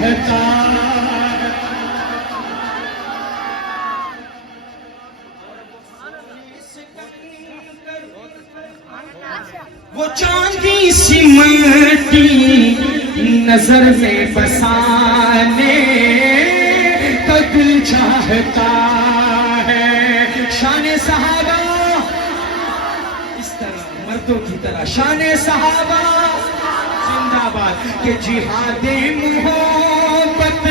چاہتا وہ چاندی سی مٹی نظر میں بسانے کا دل چاہتا ہے. شان صحابہ اس طرح مردوں کی طرح شان صحابہ زندہ باد کہ جہاد محبت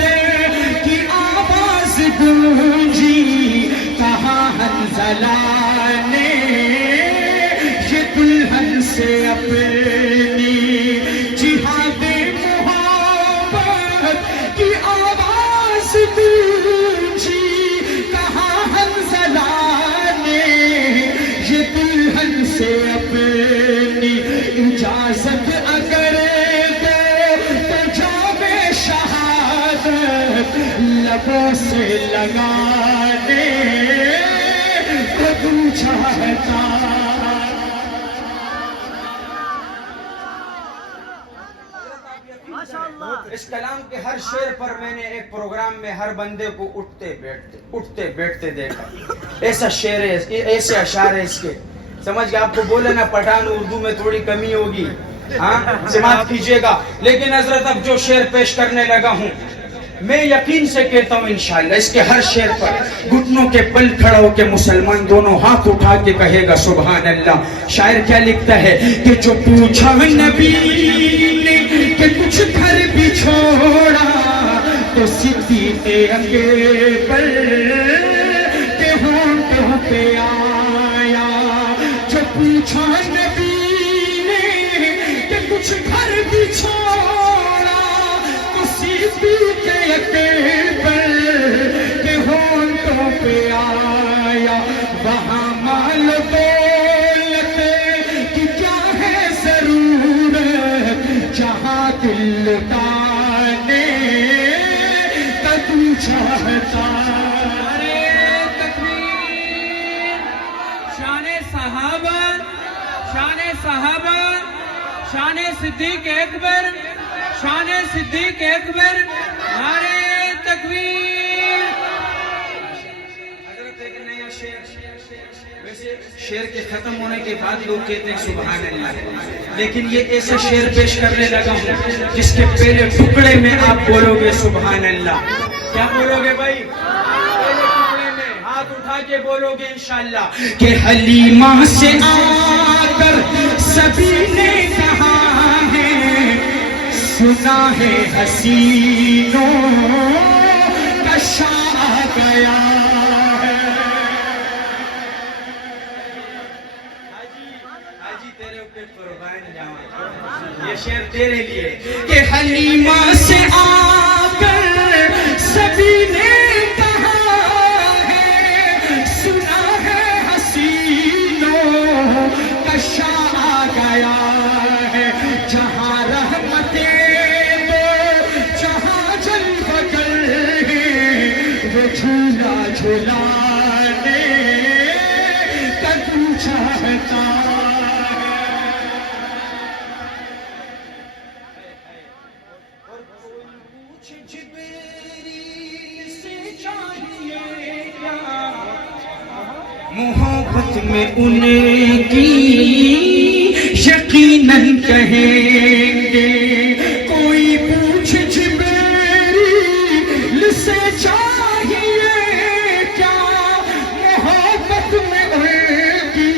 کی آواز گونجی کہاں حنظلہ نے یہ دلہن سے اپنی جہاد محبت کی آواز گونجی کہاں حنظلہ نے یہ دلہن سے اپنی اجازت اگر دو تو جام شہادت لبوں سے لگانے کو دل چاہتا. اس کلام کے ہر شعر پر میں نے ایک پروگرام میں ہر بندے کو اٹھتے بیٹھتے دیکھا. ایسا شعر ہے، ایسے اشعار ہے اس کے، سمجھ گئے؟ آپ کو بولے نا پٹھان اردو میں تھوڑی کمی ہوگی، ہاں سماعت کیجئے گا. لیکن حضرت اب جو شعر پیش کرنے لگا ہوں میں یقین سے کہتا ہوں انشاءاللہ اس کے ہر شعر پر گھٹنوں کے بل کھڑا ہو کے مسلمان دونوں ہاتھ اٹھا کے کہے گا سبحان اللہ. شاعر کیا لکھتا ہے کہ جو پوچھا نبی نے کہ کچھ گھر بھی چھوڑا تو صدیق اکبر کے ہونٹوں پہ آیا. جو پوچھا نبی نے کہ کچھ گھر بھی چھوڑا تو صدیق اکبر کے ہونٹوں پہ آیا. وہاں مال دولت کی کیا ہے ضرورت جہاں دل لٹانے کا تو چاہتا. شان صحابہ، شان صحابہ، شان صدیق اکبر، شان صدیق اکبر، نعرہ تکبیر. حضرت ایک نیا ویسے شعر کے ختم ہونے کے بعد لوگ کہتے ہیں سبحان اللہ، لیکن یہ ایسا شعر پیش کرنے لگا ہوں جس کے پہلے ٹکڑے میں آپ بولو گے سبحان اللہ. کیا بولو گے بھائی؟ پہلے ٹکڑے میں ہاتھ اٹھا کے بولو گے انشاءاللہ کہ حلیمہ سے آ کر سبھی نے کہا ہے سنا ہے حسینوں کا شاہ آ گیا ہے. حاجی تیرے اوپر قربان جاواں، یہ شعر تیرے لیے. کہ حلیمہ سے آ کر سبھی نے کہا ہے سنا ہے حسینوں کا شاہ آ گیا ہے. جہاں رحمتیں دو جہاں جلوہ گر ہے وہ جھولا جھولانے کا تو چاہتا. محبت میں ان کی یقیناً کہیں گے کوئی پوچھ جبریل سے چاہیے کیا. محبت میں ان کی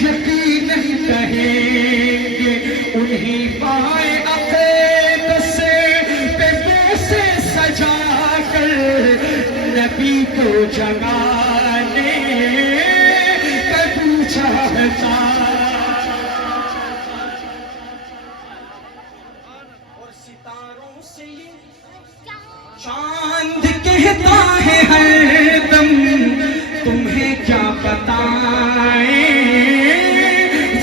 یقیناً کہیں گے انہیں پائے عقیدت سے پہ سے سجا کر نبی کو جگانے کا تو چاہتا. اور ستاروں سے چاند کہتا ہے ہر دم تمہیں کیا بتائیں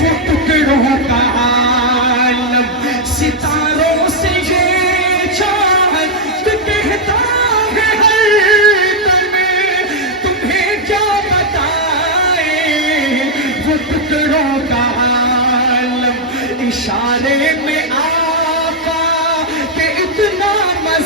وہ ٹکڑوں کا عالم. ستاروں سے یہ چاند کہتا ہے ہر دم تمہیں کیا بتائیں وہ ٹکڑوں کا عالم. اشارے میں آقا کہ اتنا مزہ